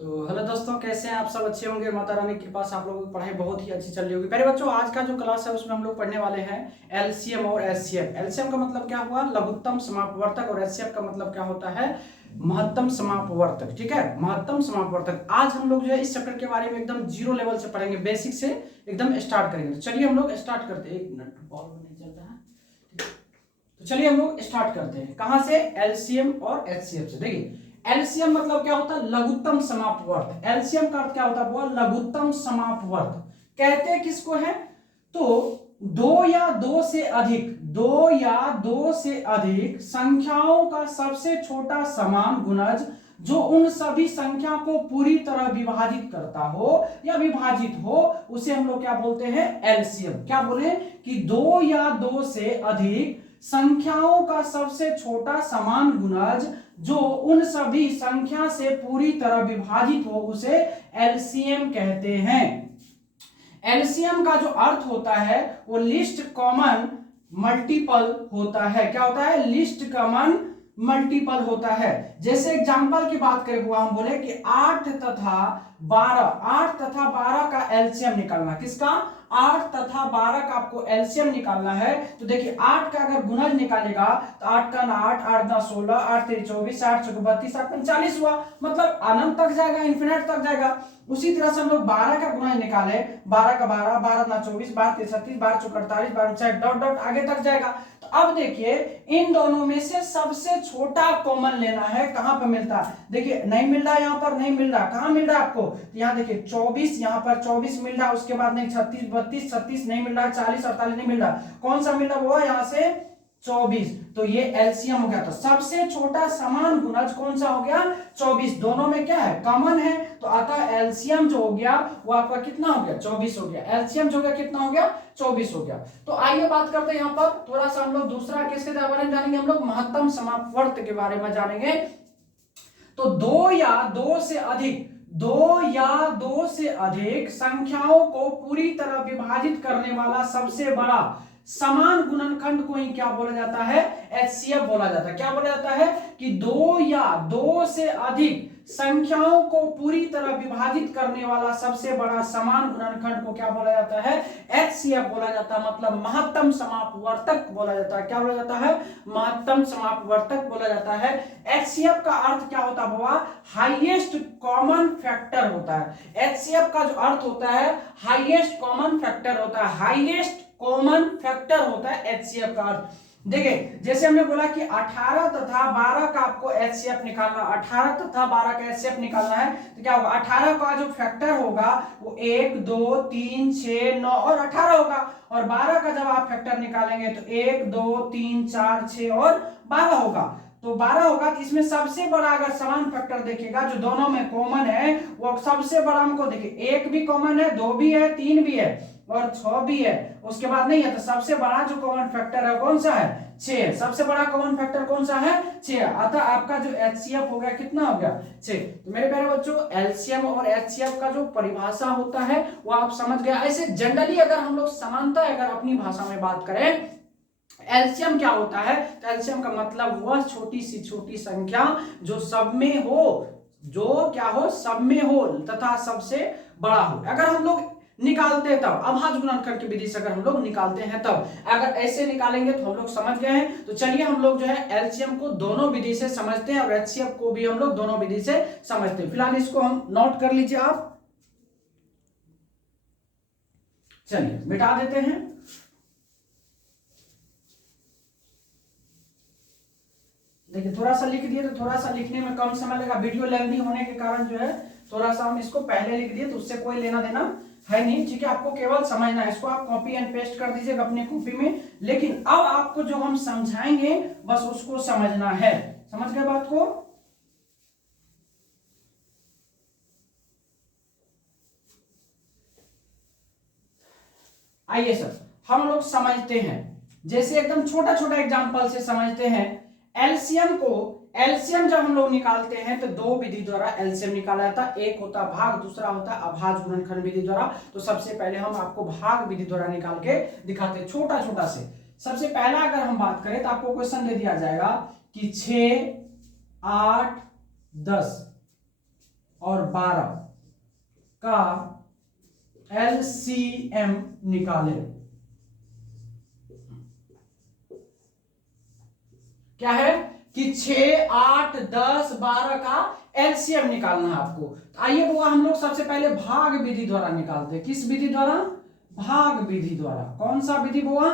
तो हेलो दोस्तों, कैसे हैं आप सब? अच्छे होंगे। माता रानी की कृपा से आप लोगों की पढ़ाई बहुत ही अच्छी चल रही होगी। पहले बच्चों, आज का जो क्लास है उसमें हम लोग पढ़ने वाले हैं एलसीएम और एचसीएफ। एलसीएम का मतलब क्या हुआ? लघुत्तम समापवर्तक। और एचसीएफ का मतलब क्या होता है? महत्तम समापवर्तक। ठीक है, महत्तम समापवर्तक। आज हम लोग जो है इस चैप्टर के बारे में एकदम जीरो लेवल से पढ़ेंगे, बेसिक से एकदम स्टार्ट करेंगे। तो चलिए हम लोग स्टार्ट करते हैं। 1 मिनट, बॉल नहीं चल रहा है। तो चलिए हम लोग स्टार्ट करते हैं। कहां से? एलसीएम और एचसीएफ से। देखिए, एलसीएम मतलब क्या होता है? लघुत्तम समापवर्त। एलसीएम का अर्थ क्या होता है? वो लघुत्तम समापवर्त कहते हैं किसको है? तो दो या दो से अधिक संख्याओं का सबसे छोटा समान गुणज जो उन सभी संख्या को पूरी तरह विभाजित करता हो या विभाजित हो, उसे हम लोग क्या बोलते हैं? एलसीएम। क्या बोले? कि दो या दो से अधिक संख्याओं का सबसे छोटा समान गुणज जो उन सभी संख्या से पूरी तरह विभाजित हो, उसे एलसीएम कहते हैं। एलसीएम का जो अर्थ होता है वो लिस्ट कॉमन मल्टीपल होता है। क्या होता है? लिस्ट कॉमन मल्टीपल होता है। जैसे एग्जांपल की बात करें, हुआ हम बोले कि 8 तथा 12 का एलसीएम निकालना। किसका? 8 तथा 12 का आपको एलसीएम निकालना है। तो देखिए, 8 का अगर गुणज निकालेगा तो 8 का 8, 8 10 16, 8 3 24, 8 6 32, 8 45 हुआ। मतलब अनंत तक जाएगा, इन्फिनिट तक जाएगा। उसी तरह से हम लोग 12 का गुणज निकाले, 12 का 12, 12 ना 24, 12 3 36, 12 4 48, 12 6 डॉट डॉट आगे तक जाएगा। तो अब देखिए, इन दोनों में से सबसे छोटा कॉमन लेना है। कहां पर मिलता है? देखिए, नहीं मिल रहा, यहां पर नहीं मिल रहा। कहां मिल रहा है आपको? यहाँ देखिए 24, यहाँ पर 24 मिल रहा है। उसके बाद नहीं 36, 32, 36 नहीं मिल रहा, 40, 48 नहीं मिल रहा। कौन सा मिल रहा? वो यहाँ से 24। तो ये एलसीएम हो गया। तो सबसे छोटा समान गुणज कौन सा हो गया? 24। दोनों में क्या है? कॉमन है। तो अतः एलसीएम जो हो गया वो आपका कितना हो गया? 24 हो गया। एलसीएम जो हो गया कितना हो गया? 24 हो गया। तो आइए बात करते हैं यहाँ पर थोड़ा सा हम लोग दूसरा किसके बारे में जानेंगे? हम लोग महत्तम समापवर्त के बारे में जानेंगे। तो दो या दो से अधिक संख्याओं को पूरी तरह विभाजित करने वाला सबसे बड़ा समान गुणनखंड को ही क्या बोला जाता है? एचसीएफ बोला जाता है। क्या बोला जाता है? कि दो या दो से अधिक संख्याओं को पूरी तरह विभाजित करने वाला सबसे बड़ा समान गुणनखंड को क्या बोला जाता है? एचसीएफ बोला जाता है। मतलब महत्तम समापवर्तक बोला जाता है। क्या बोला जाता है? महत्तम समापवर्तक बोला जाता है। एचसीएफ का अर्थ क्या होता है? वो हाईएस्ट कॉमन फैक्टर होता है। एचसीएफ का जो अर्थ होता है हाईएस्ट कॉमन फैक्टर होता है। हाईएस्ट कॉमन फैक्टर होता है एचसीएफ का अर्थ। देखिए, जैसे हमने बोला कि 18 तथा 12 का आपको एचसीएफ निकालना, 18 तथा 12 का एचसीएफ निकालना है। तो क्या होगा? 18 का जो फैक्टर होगा वो 1 2 3 6 9 और 18 होगा। और 12 का जब आप फैक्टर निकालेंगे तो 1 2 3 4 6 और 12 होगा। तो 12 होगा। तो इसमें सबसे बड़ा अगर समान फैक्टर देखिएगा जो दोनों में कॉमन है, वो सबसे बड़ा हमको देखिए 1 भी कॉमन है, 2 भी है, 3 भी है और 6 भी है। उसके बाद नहीं है। तो सबसे बड़ा जो कॉमन फैक्टर है कौन सा है? 6। सबसे बड़ा कॉमन फैक्टर कौन सा है? 6। अतः आपका जो एचसीएफ हो गया कितना हो गया? 6। तो मेरे प्यारे बच्चों, एलसीएम और एचसीएफ का जो परिभाषा होता है वो आप समझ गए। ऐसे जनरली अगर हम लोग समानता अगर अपनी भाषा में बात करें, एलसीएम क्या होता है? तो एलसीएम का मतलब वह छोटी सी छोटी संख्या जो सब में हो, जो क्या हो? सब में हो तथा सबसे बड़ा हो। अगर हम लोग निकालते हैं तब, अभाज्य गुणनखंड की विधि से अगर हम लोग निकालते हैं तब, अगर ऐसे निकालेंगे तो हम लोग समझ गए हैं। तो चलिए हम लोग जो है एलसीएम को दोनों विधि से समझते हैं और एचसीएफ को भी हम लोग दोनों विधि से समझते हैं। फिलहाल इसको हम नोट कर लीजिए आप। चलिए मिटा देते हैं। देखिए, थोड़ा सा लिख दिए तो थोड़ा सा लिखने में कम समय लगा। वीडियो लेंथी होने के कारण जो है थोड़ा सा हम इसको पहले लिख दिए, तो उससे कोई लेना देना है नहीं। ठीक है, आपको केवल समझना है। इसको आप कॉपी एंड पेस्ट कर दीजिएगा अपनी कॉपी में। लेकिन अब आपको जो हम समझाएंगे बस उसको समझना है। समझ गए बात को? आइए सर, हम लोग समझते हैं। जैसे एकदम छोटा छोटा एग्जांपल से समझते हैं। एलसीएम जब हम लोग निकालते हैं तो दो विधि द्वारा एलसीएम निकाला जाता है। एक होता भाग, दूसरा होता अभाज्य गुणनखंड विधि द्वारा। तो सबसे पहले हम आपको भाग विधि द्वारा निकाल के दिखाते हैं, छोटा छोटा से। सबसे पहला अगर हम बात करें तो आपको क्वेश्चन दे दिया जाएगा कि 6 8 10 और 12 का LCM निकाले। क्या है कि 6, 8, 10, 12 का एलसीएम निकालना है आपको। तो आइए बुआ हम लोग सबसे पहले भाग विधि द्वारा निकालते हैं। किस विधि द्वारा? भाग विधि द्वारा। कौन सा विधि बुआ?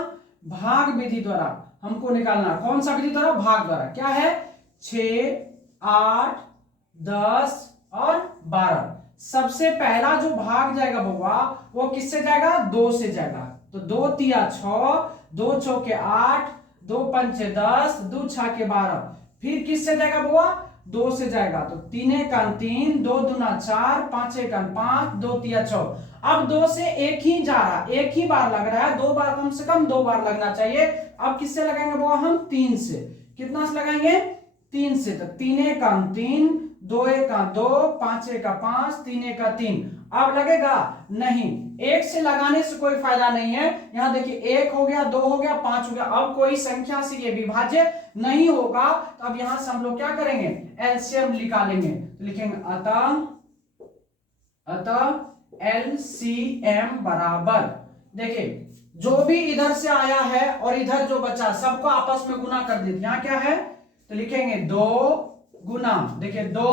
भाग विधि द्वारा हमको निकालना है। कौन सा विधि द्वारा? भाग द्वारा। क्या है? 6, 8, 10 और 12। सबसे पहला जो भाग जाएगा बुआ वो किससे जाएगा? 2 से जाएगा। तो 2 तिया 6, 2 चौके 8, 2 पंचे 10, 2 छाके 12। फिर किससे जाएगा बुआ? 2 से जाएगा। तो 3 एकम 3, 2 दूना 4, 5 एकम 5, 2 तिया 6। अब 2 से एक ही जा रहा, एक ही बार लग रहा है। 2 बार, कम से कम 2 बार लगना चाहिए। अब किससे लगाएंगे बुआ? हम 3 से। कितना से लगाएंगे? 3 से। तो 3 एकम 3, 2 एकम 2, 5 एकम 5, 3 एकम 3। अब लगेगा? नहीं, एक से लगाने से कोई फायदा नहीं है। यहां देखिए 1 हो गया, 2 हो गया, 5 हो गया। अब कोई संख्या से ये विभाज्य नहीं होगा। तो अब यहां से हम लोग क्या करेंगे? एलसीएम निकालेंगे। तो लिखेंगे अतः एलसीएम बराबर, देखिए जो भी इधर से आया है और इधर जो बचा सबको आपस में गुना कर देते। यहां क्या है? तो लिखेंगे 2 गुना, देखिए 2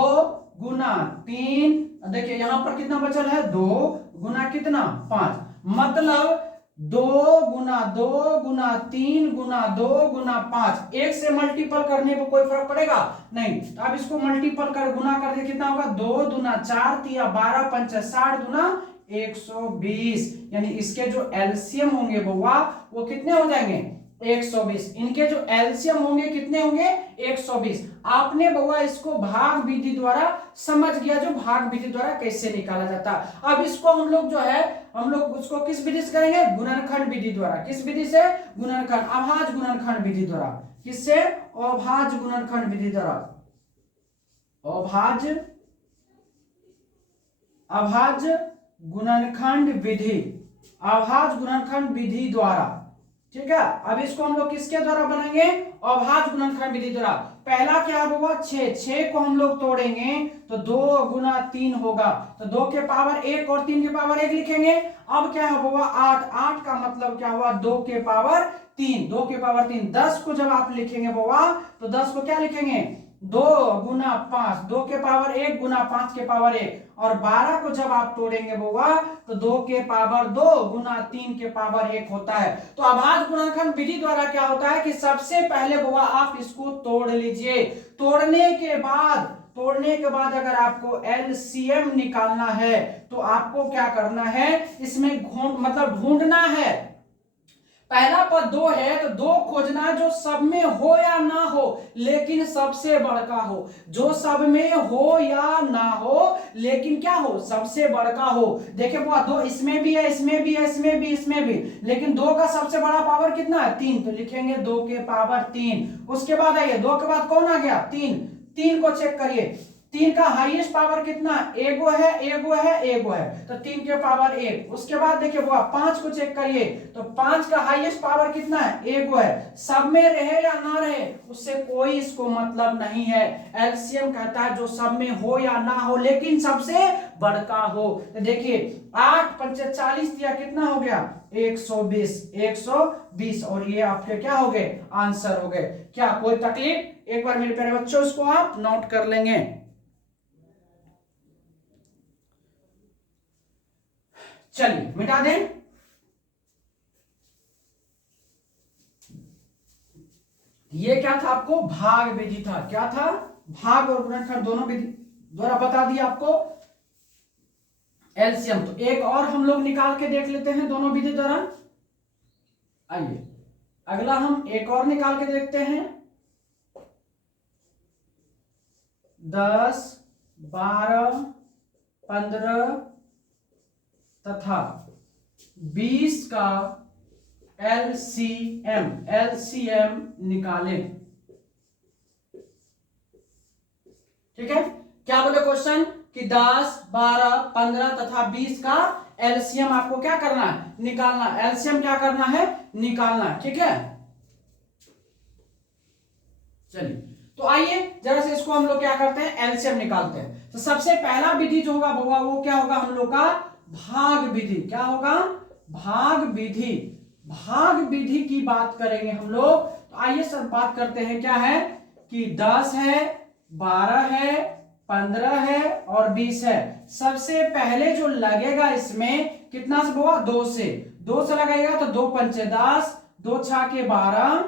गुना 3, देखिए यहां पर कितना बचल है? 2 गुना कितना? 5। मतलब 2 गुना 2 गुना 3 गुना 2 गुना 5। एक से मल्टीपल करने पर कोई फर्क पड़ेगा नहीं। तो अब इसको मल्टीपल कर गुना कर दे, कितना होगा? 2 दूना 4 तिया 12 पंच 60 दूना 120। यानी इसके जो एलसीएम होंगे बुआ वो कितने हो जाएंगे? 120। इनके जो एलसीएम होंगे कितने होंगे? 120। आपने बउआ इसको भाग विधि द्वारा समझ गया, जो भाग विधि द्वारा कैसे निकाला जाता है। अब इसको हम लोग जो है, हम लोग उसको किस विधि से करेंगे? गुणनखंड विधि द्वारा। किस विधि से? गुणनखंड, अभाज्य गुणनखंड विधि द्वारा। किससे? अभाज्य गुणनखंड विधि द्वारा। अभाज्य गुणनखंड विधि, अभाज्य गुणनखंड विधि द्वारा। ठीक है। अब इसको हम लोग किसके द्वारा बनाएंगे? अभाज्य गुणनखंड विधि द्वारा। पहला क्या होगा? 6। 6 को हम लोग तोड़ेंगे तो 2 गुना 3 होगा। तो 2 के पावर 1 और 3 के पावर 1 लिखेंगे। अब क्या होगा? 8। 8 का मतलब क्या हुआ? 2 के पावर 3। 2 के पावर 3। 10 को जब आप लिखेंगे बुआ तो 10 को क्या लिखेंगे? 2 गुना 5, 2 के पावर 1 गुना 5 के पावर 1। और 12 को जब आप तोड़ेंगे बुआ तो 2 के पावर 2 गुना 3 के पावर 1 होता है। तो अभाज्य गुणनखंड विधि द्वारा क्या होता है कि सबसे पहले बुआ आप इसको तोड़ लीजिए। तोड़ने के बाद अगर आपको एलसीएम निकालना है तो आपको क्या करना है? इसमें मतलब ढूंढना है। पहला पद 2 है तो 2 खोजना जो सब में हो या ना हो लेकिन सबसे बड़का हो। जो सब में हो या ना हो लेकिन क्या हो? सबसे बड़का हो। देखिए बुआ 2 इसमें भी है, इसमें भी है, इसमें भी, इसमें भी, लेकिन 2 का सबसे बड़ा पावर कितना है? 3। तो लिखेंगे 2 के पावर 3। उसके बाद आइए 2 के बाद कौन आ गया? 3। 3 को चेक करिए। 3 का हाईएस्ट पावर कितना? एगो है, एगो है, एगो है। तो 3 के पावर 1। उसके बाद देखिए बुआ 5 को चेक करिए। तो 5 का हाईएस्ट पावर कितना है? एगो है। सब में रहे या ना रहे उससे कोई इसको मतलब नहीं है। एलसीएम कहता है जो सब में हो या ना हो लेकिन सबसे बड़का हो। तो देखिए 8 पंचे 40 दिया, कितना हो गया? 120। 120 और ये आपके क्या हो गए? आंसर हो गए। क्या कोई तकलीफ? एक बार मेरे प्यारे बच्चों इसको आप नोट कर लेंगे। चलिए मिटा दें। ये क्या था? आपको भाग विधि था। क्या था? भाग और गुणनखंड दोनों विधि द्वारा बता दिया आपको एलसीएम। तो एक और हम लोग निकाल के देख लेते हैं दोनों विधि द्वारा। आइए अगला हम एक और निकाल के देखते हैं। 10, 12, 15 तथा 20 का एलसीएम निकालें। ठीक है। क्या बोले क्वेश्चन कि 10, 12, 15 तथा 20 का एलसीएम आपको क्या करना है? निकालना। एलसीएम क्या करना है? निकालना। ठीक है। चलिए तो तो आइए जरा से इसको हम लोग क्या करते हैं, एलसीएम निकालते हैं। तो सबसे पहला विधि जो होगा वो क्या होगा हम लोग का, भाग विधि। क्या होगा, भाग विधि। भाग विधि की बात करेंगे हम लोग। तो आइए सर बात करते हैं, क्या है कि 10 है, 12 है, 15 है और 20 है। सबसे पहले जो लगेगा इसमें कितना से होगा, 2 से। 2 से लगेगा तो 2 पंचे 10, 2 छाके 12,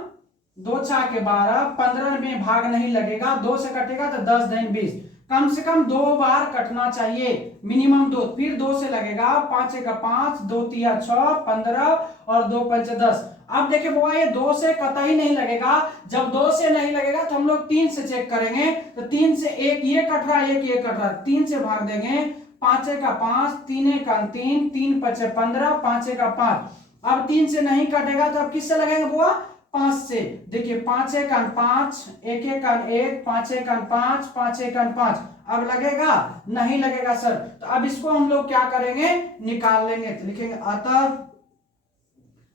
2 छाके 12, 15 में भाग नहीं लगेगा, 2 से कटेगा तो 10 दिन 20। कम से कम 2 बार कटना चाहिए, मिनिमम 2। फिर 2 से लगेगा, 5 का 5, 2 तिया 6, 15 और 2 पंचे 10। अब देखिए बुआ ये 2 से कतई नहीं लगेगा। जब 2 से नहीं लगेगा तो हम लोग 3 से चेक करेंगे। तो 3 से एक ये कट रहा है, एक ये कट रहा है, 3 से भाग देंगे। 5 का 5, 3 का 3, 3 पचे 15, 5 का 5। अब 3 से नहीं कटेगा तो अब किससे लगेगा बुआ, 5 से। देखिए 5 का 5, 1 का 1, 5 का 5, 5 का 5। अब लगेगा, नहीं लगेगा सर। तो अब इसको हम लोग क्या करेंगे, निकाल लेंगे। तो लिखेंगे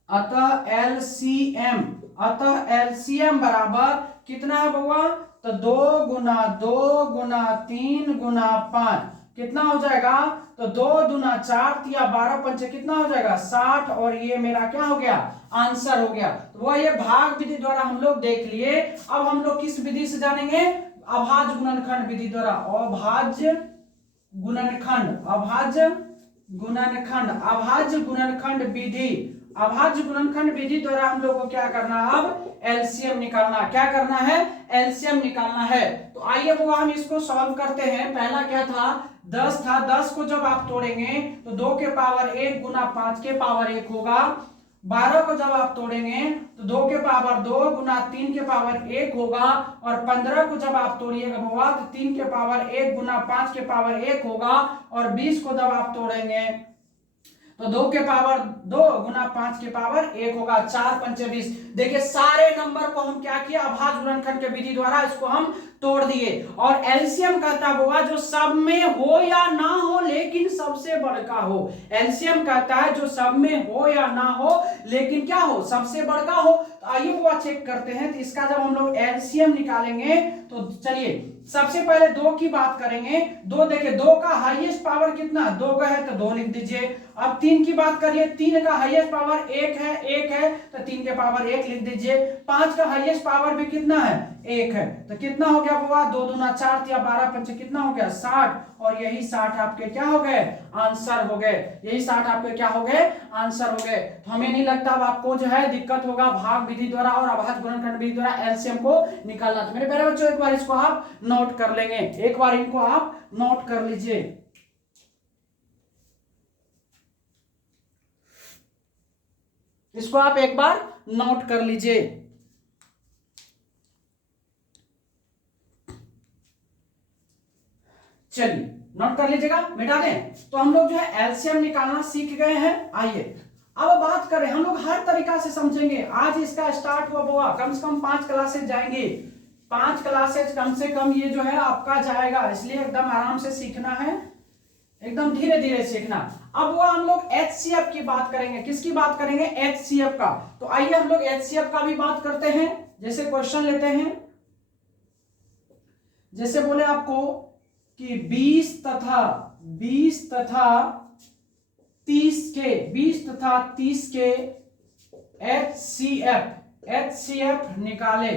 अतः एलसीएम, अतः एलसीएम बराबर कितना है बउआ, तो 2 गुना 2 गुना 3 गुना 5 कितना हो जाएगा, तो 2 दूना 4 या 12 पंचे कितना हो जाएगा, 60। और ये मेरा क्या हो गया, आंसर हो गया। तो वह ये भाग विधि द्वारा हम लोग देख लिए। अब हम लोग किस विधि से जानेंगे, अभाज्य गुणनखंड विधि द्वारा। अभाज्य गुणनखंड, अभाज्य गुणनखंड, अभाज्य गुणनखंड विधि। अभाज्य गुणनखंड विधि द्वारा हम लोग को क्या करना, अब एलसीएम निकालना। क्या करना है, एलसीएम निकालना है। तो आइए वो हम इसको सॉल्व करते हैं। पहला क्या था, 10 था। 10 को जब आप तोड़ेंगे तो 2 के पावर 1 गुना 5 के पावर 1 होगा। 12 को जब आप तोड़ेंगे तो 2 के पावर 2 गुना 3 के पावर 1 होगा। और 15 को जब आप तोड़िएगा होगा तो 3 के पावर 1 गुना 5 के पावर 1 होगा। और 20 को जब आप तोड़ेंगे तो 2 के पावर 2 गुना 5 के पावर 1 होगा। 4 पंचे 20। देखिए सारे नंबर को हम क्या किया, अभाज्य गुणनखंड के विधि द्वारा इसको हम तोड़ दिए। और एलसीएम कहता होगा जो सब में हो या ना हो लेकिन सबसे बड़का हो। एलसीएम कहता है जो सब में हो या ना हो लेकिन क्या हो, सबसे बड़का हो। तो आइए वो चेक करते हैं। तो इसका जब हम लोग एलसीएम निकालेंगे तो चलिए सबसे पहले 2 की बात करेंगे। 2 देखिए 2 का हाईएस्ट पावर कितना, 2 का है तो 2 लिख दीजिए। अब 3 की बात करिए, 3 का हाईएस्ट पावर 1 है, 1 है तो 3 के पावर 1 लिख दीजिए। 5 का हाईएस्ट पावर भी कितना है, 1 है। तो कितना हो गया बुआ, 2 दूना 4 या 12 पंचे कितना हो गया, 60। और यही 60 आपके क्या हो गए, आंसर हो गए। यही 60 आपके क्या हो गए, आंसर हो गए। तो हमें नहीं लगता अब आपको जो है दिक्कत होगा भाग विधि द्वारा और अभाज्य गुणनखंड विधि द्वारा एलसीएम को निकालना। तो मेरे प्यारे बच्चों एक बार इसको आप नोट कर लेंगे, एक बार इनको आप नोट कर लीजिए। इसको आप एक बार नोट कर लीजिए। चलिए नोट कर लीजिएगा, मिटा दें। तो हम लोग जो है एलसीएम निकालना सीख गए हैं। आइए अब बात करें, हम लोग हर तरीका से समझेंगे। आज इसका स्टार्ट हुआ बुआ, कम से कम 5 क्लासेज जाएंगे। 5 क्लासेज कम से कम ये जो है आपका जाएगा, इसलिए एकदम आराम से सीखना है, एकदम धीरे धीरे सीखना। अब वो हम लोग एचसीएफ की बात करेंगे। किसकी बात करेंगे, एचसीएफ का। तो आइए हम लोग एचसीएफ का भी बात करते हैं। जैसे क्वेश्चन लेते हैं, जैसे बोले आपको कि 20 तथा 30 के एचसीएफ निकाले।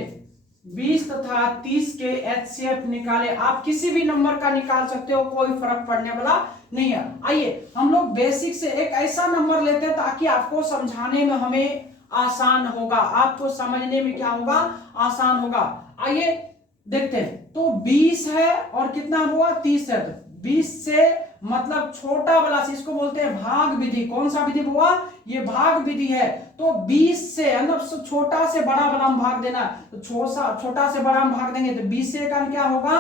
20 तथा 30 के एचसीएफ निकाले। आप किसी भी नंबर का निकाल सकते हो, कोई फर्क पड़ने वाला नहीं है। आइए हम लोग बेसिक से एक ऐसा नंबर लेते हैं ताकि आपको समझाने में हमें आसान होगा, आपको समझने में क्या होगा, आसान होगा। आइए देखते हैं। तो 20 है और कितना हुआ, 30 है। तो 20 से मतलब छोटा वाला, इसको बोलते हैं भाग विधि। कौन सा विधि हुआ, ये भाग विधि है। तो 20 से मतलब छोटा से बड़ा वाला हम भाग देना। तो छोटा से बड़ा हम भाग देंगे तो 20 से का क्या होगा,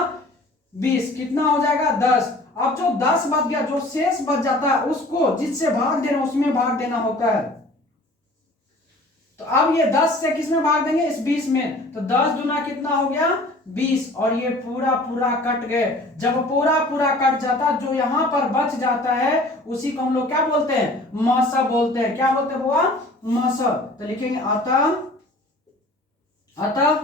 20 कितना हो जाएगा, 10। अब जो 10 बच गया, जो शेष बच जाता है उसको जिससे भाग देना उसमें भाग देना होता है। तो अब ये 10 से किस में भाग देंगे, इस 20 में। तो 10 दूना कितना हो गया, 20। और ये पूरा पूरा कट गए। जब पूरा पूरा कट जाता, जो यहां पर बच जाता है उसी को हम लोग क्या बोलते हैं, मसब बोलते हैं। क्या बोलते हैं बुआ, मसब। तो लिखेंगे अतः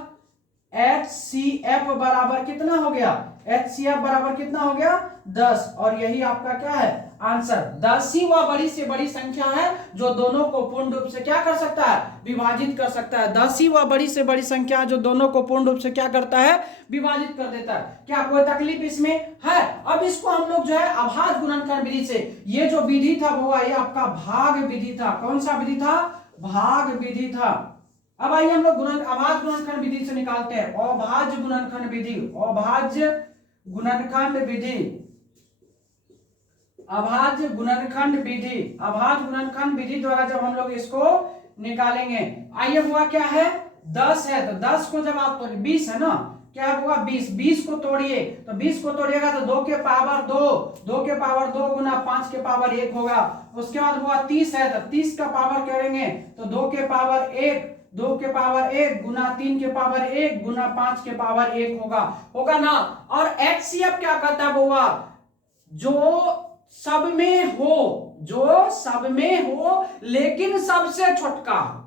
HCF बराबर कितना हो गया, HCF बराबर कितना हो गया 10, और यही आपका क्या है आंसर। 10 ही वह बड़ी से बड़ी संख्या है जो दोनों को पूर्ण रूप से क्या कर सकता है, विभाजित कर सकता है। 10 ही वह बड़ी से बड़ी संख्या है जो दोनों को पूर्ण रूप से क्या करता है, विभाजित कर देता है। क्या कोई तकलीफ इसमें है? अब इसको हम लोग जो है अभाज्य गुणनखंड विधि से, ये जो विधि था वो ये आपका भाग विधि था। कौन सा विधि था, भाग विधि था। अब आइए हम लोग अभाज्य गुणनखंड विधि से निकालते हैं। अभाज्य गुणनखंड विधि, अभाज्य गुणनखंड विधि, अभाज्य गुणनखंड विधि, अभाज्य गुणनखंड विधि द्वारा जब हम लोग इसको निकालेंगे, आइए हुआ क्या है 10 है, तो 10 को जब आप 20 है ना, क्या हुआ 20, 20 को तोड़िए, तो 20 को तोड़िएगा तो 2 के पावर 2, 2 के पावर 2 गुना 5 के पावर 1 होगा। उसके बाद हुआ 30 है, तो 30 का पावर करेंगे तो 2 के पावर 1, 2 के पावर 1 गुना 3 के पावर 1 गुना 5 के पावर 1 होगा ना। और HCF क्या कहता है बुआ, जो सब में हो, जो सब में हो लेकिन सबसे छोटका हो।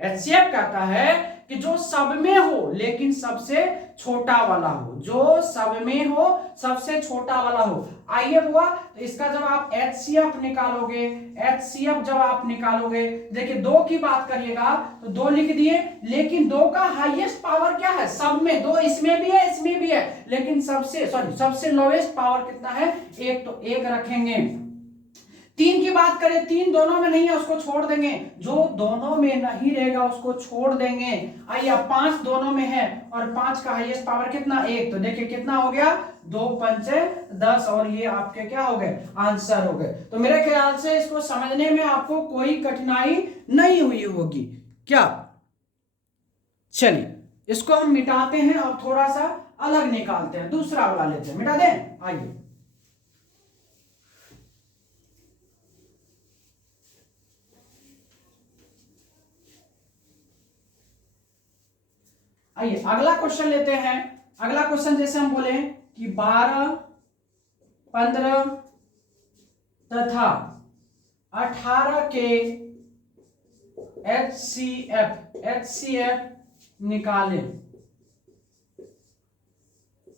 HCF कहता है कि जो सब में हो लेकिन सबसे छोटा वाला हो, जो सब में हो सबसे छोटा वाला हो। आइए बुआ, तो इसका जब आप HCF निकालोगे, HCF जब आप निकालोगे, देखिए 2 की बात करिएगा तो 2 लिख दिए, लेकिन 2 का हाईएस्ट पावर क्या है, सब में 2, इसमें भी है इसमें भी है, लेकिन सबसे लोएस्ट पावर कितना है 1, तो 1 रखेंगे। 3 की बात करें, 3 दोनों में नहीं है उसको छोड़ देंगे, जो दोनों में नहीं रहेगा उसको छोड़ देंगे। आइए 5 दोनों में है और 5 का हाईएस्ट पावर कितना 1, तो देखिए कितना हो गया 2 पंचे 10, और ये आपके क्या हो गए आंसर हो गए। तो मेरे ख्याल से इसको समझने में आपको कोई कठिनाई नहीं हुई होगी क्या। चलिए इसको हम मिटाते हैं और थोड़ा सा अलग निकालते हैं, दूसरा वाला लेते हैं, मिटा दें। आइए आइए अगला क्वेश्चन लेते हैं। अगला क्वेश्चन जैसे हम बोले कि 12, 15 तथा 18 के HCF निकालें।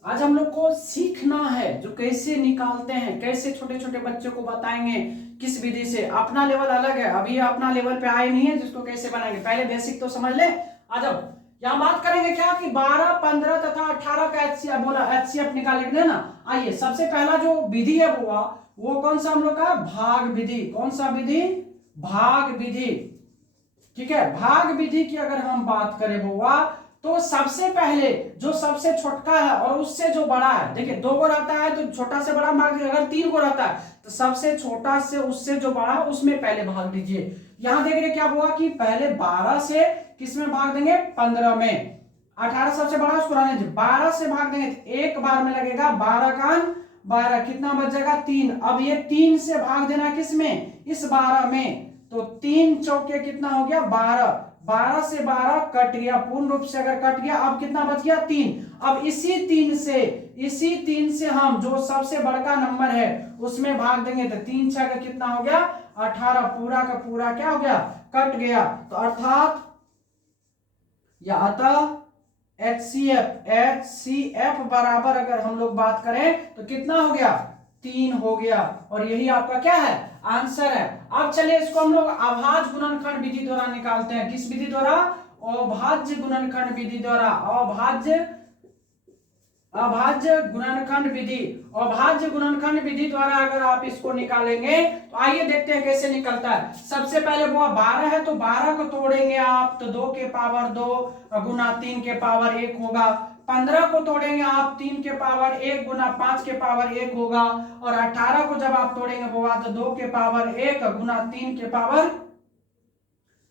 आज हम लोग को सीखना है जो कैसे निकालते हैं, कैसे छोटे छोटे बच्चों को बताएंगे किस विधि से। अपना लेवल अलग है, अभी अपना लेवल पे आए नहीं है जिसको कैसे बनाएंगे, पहले बेसिक तो समझ ले। आ जाओ, यहां बात करेंगे क्या कि 12, 15 तथा 18 का HCF निकालेंगे ना। आइए सबसे पहला जो विधि है वो कौन सा हम लोग का भाग विधि। कौन सा विधि, भाग विधि। ठीक है, भाग विधि की अगर हम बात करें बुआ, तो सबसे पहले जो सबसे छोटका है और उससे जो बड़ा है, देखिए 2 को रहता है तो छोटा से बड़ा भाग, अगर 3 को रहता है तो सबसे छोटा से उससे जो बड़ा है उसमें पहले भाग दीजिए। यहां देख रहे क्या हुआ कि पहले 12 से किसमें भाग देंगे 15 में, 18 सबसे बड़ा उसको रहने दीजिए, 12 से भाग देंगे तो एक बार में लगेगा 12 का 12, कितना बच जाएगा 3। अब ये 3 से भाग देना किसमें, इस 12 में, तो 3 चौके कितना हो गया 12, 12 से 12 कट गया, पूर्ण रूप से अगर कट गया, अब कितना बच गया 3। अब इसी 3 से हम जो सबसे बड़का नंबर है उसमें भाग देंगे तो 3 6 का कितना हो गया 18, पूरा का पूरा क्या हो गया कट गया। तो अर्थात या अतः HCF बराबर अगर हम लोग बात करें तो कितना हो गया 3 हो गया, और यही आपका क्या है आंसर है। अब चलिए इसको हम लोग अभाज्य गुणनखंड विधि द्वारा निकालते हैं। किस विधि द्वारा, अभाज्य गुणनखंड विधि द्वारा। अभाज्य गुणनखंड विधि, अभाज्य गुणनखंड विधि द्वारा अगर आप इसको निकालेंगे तो आइए देखते हैं कैसे निकलता है। सबसे पहले वो 12 है तो 12 को तोड़ेंगे आप तो 2 के पावर 2 गुना 3 के पावर 1 होगा। 15 को तोड़ेंगे आप 3 के पावर 1 गुना 5 के पावर 1 होगा, और 18 को जब आप तोड़ेंगे वो तो 2 के पावर 1 गुना 3 के पावर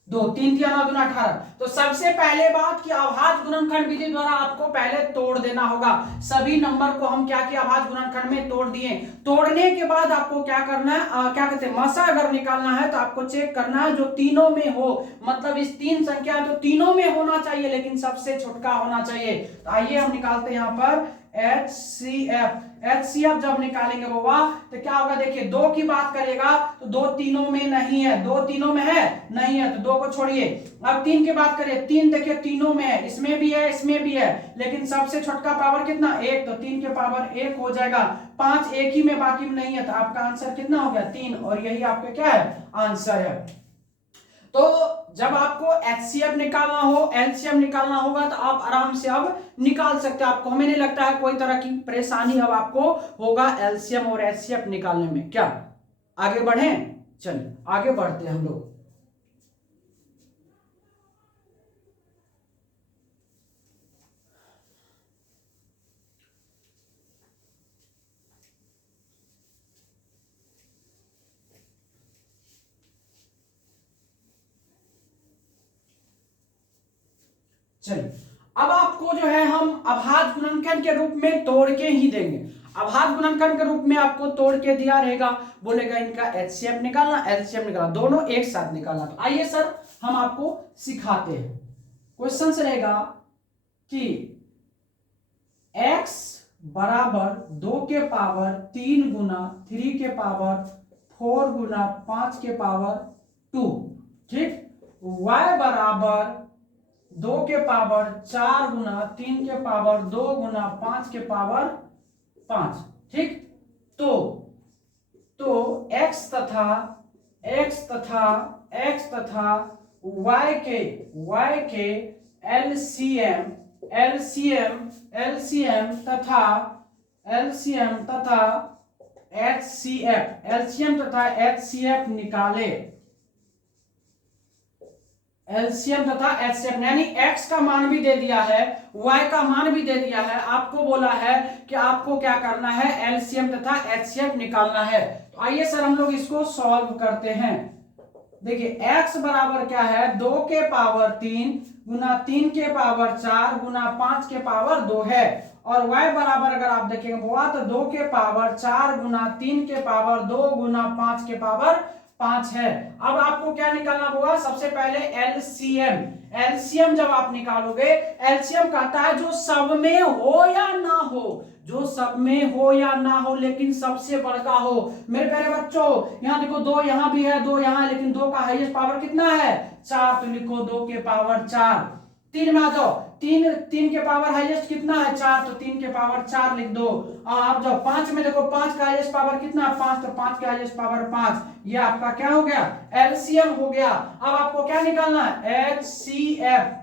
2, 3 3 9 दूना 18। तो सबसे पहले बात कि अभाज्य गुणनखंड विधि द्वारा आपको पहले तोड़ देना होगा। सभी नंबर को हम क्या किया अभाज्य गुणनखंड में तोड़ दिए। तोड़ने के बाद आपको क्या करना है, क्या कहते हैं मसा अगर निकालना है तो आपको चेक करना है जो तीनों में हो, मतलब इस 3 संख्या तो तीनों में होना चाहिए लेकिन सबसे छोटका होना चाहिए। तो आइए हम निकालते हैं यहाँ पर HCF जब निकालेंगे बउआ तो क्या होगा, देखिए 2 की बात करिएगा तो 2 तीनों में नहीं है, 2 तीनों में है नहीं है, तो 2 को छोड़िए। अब 3 की बात करिए, 3 देखिए तीनों में है, इसमें भी है इसमें भी है, लेकिन सबसे छोटका पावर कितना 1, तो 3 के पावर 1 हो जाएगा। 5 एक ही में बाकी में नहीं है, तो आपका आंसर कितना हो गया 3, और यही आपका क्या है आंसर है। तो जब आपको एचसीएफ निकालना हो, एलसीएम निकालना होगा तो आप आराम से अब निकाल सकते हैं। आपको, हमें नहीं लगता है कोई तरह की परेशानी अब आपको होगा एलसीएम और एचसीएफ निकालने में। क्या आगे बढ़े? चलिए आगे बढ़ते हैं हम लोग। चलिए अब आपको जो है हम अभाज्य गुणनखंड के रूप में तोड़ के ही देंगे। अभाज्य गुणनखंड के रूप में आपको तोड़ के दिया रहेगा, बोलेगा इनका एचसीएफ निकालना एलसीएम निकालना, दोनों एक साथ निकालना। तो आइए सर हम आपको सिखाते हैं। क्वेश्चन से रहेगा कि x बराबर 2 के पावर 3 गुना 3 के पावर 4 गुना 5 के पावर 2, ठीक। y बराबर 2 के पावर 4 गुना 3 के पावर 2 गुना 5 के पावर 5, ठीक। तो x तथा y के एलसीएम तथा एचसीएफ निकाले। एलसीएम तथा एचसीएफ यानी x का मान भी दे दिया है, y का मान भी दे दिया है, आपको बोला है कि आपको क्या करना है एलसीएम तथा एचसीएफ निकालना है। तो आइए सर हम लोग इसको सॉल्व करते हैं। देखिए x बराबर क्या है 2 के पावर 3 गुना 3 के पावर 4 गुना 5 के पावर 2 है, और y बराबर अगर आप देखेंगे बुआ तो 2 के पावर 4 गुना 3 के पावर 2 गुना 5 के पावर 5 है। अब आपको क्या निकालना होगा, सबसे पहले एलसीएम जब आप निकालोगे, एलसीएम कहता है जो सब में हो या ना हो, जो सब में हो या ना हो लेकिन सबसे बड़का हो। मेरे प्यारे बच्चों यहाँ देखो 2 यहाँ भी है 2 यहाँ, लेकिन 2 का हाईएस्ट पावर कितना है 4, तो लिखो 2 के पावर 4। 3 में आ जाओ, 3 के पावर हाईएस्ट कितना है 4, तो 3 के पावर 4 लिख दो। आप जाओ 5 में, देखो 5 का हाईएस्ट पावर कितना है 5, तो 5 का हाईएस्ट पावर 5। ये आपका क्या हो गया एलसीएम हो गया। अब आपको क्या निकालना है एचसीएफ।